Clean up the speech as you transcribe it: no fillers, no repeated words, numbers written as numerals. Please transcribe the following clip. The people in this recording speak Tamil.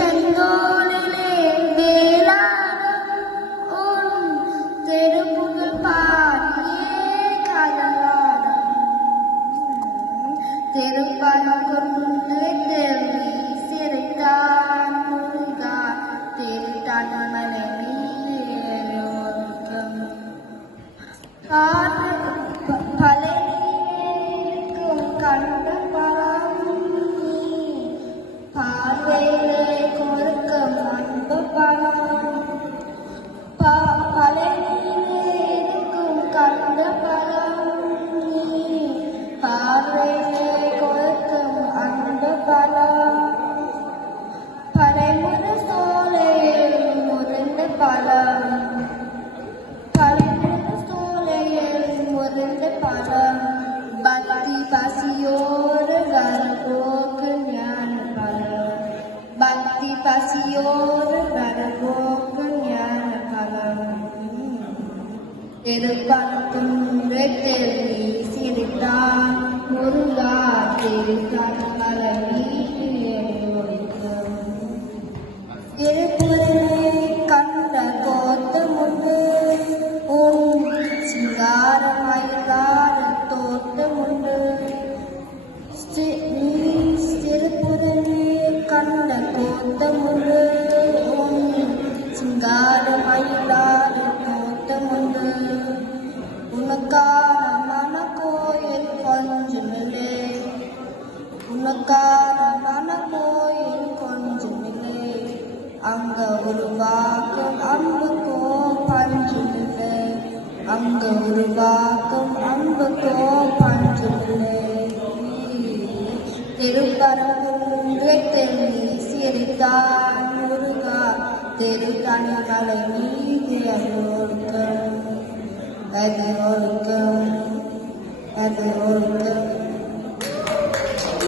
திருச்செந்தூரிலே வேளாரம் உன் திருப்புகழ் பாடியே கடலாரம் திருப்பரங்குன்று தெருவி சிறைத்தான் முருகா திருத்தணமலை மீதேயோருக்கும் பழனிக்கும் கண்ட பார்வையிலே கொடுக்கும் அன்பு பலம் பழனியிலே இருக்கும் கண்ட பலம் பார்வையிலே கொடுக்கும் அன்பு பலம் பழைமுற சோலையில் முறிந்த பலம் பழைமுற சோலையில் முறிந்த பலம் பக்தி பசியோடு வரப்போக்கு ஞான பலம் பக்தி பசியோடு வரப்போக்கு ஞான பலம் திருப்பரங்குன்று தெருவி சிரித்தான் முருகா திருத்தணமலை மீதேயோருக்கும் திருப்புரனை கண்ட கோத்தமுண்டு உன் சிங்கார மயிலாட தோட்டமுண்டு திருப்புரனை கண்ட கோத்தமுண்டு உன் சிங்கார மயிலாட தோட்டமுண்டு உனக்கான மனக்கோயில் கொஞ்சமில்லை உனக்கான மனக்கோயில் கொஞ்சமில்லை அங்க உருவாக்கும் அன்புக்கோ பஞ்சமில்லை அங்க உருவாக்கும் அன்புக்கோ பஞ்சமில்லை திருப்பரங்குன்று தெருவி சிரித்தான் முருகா திருத்தணமலை மீதேயோருக்கும்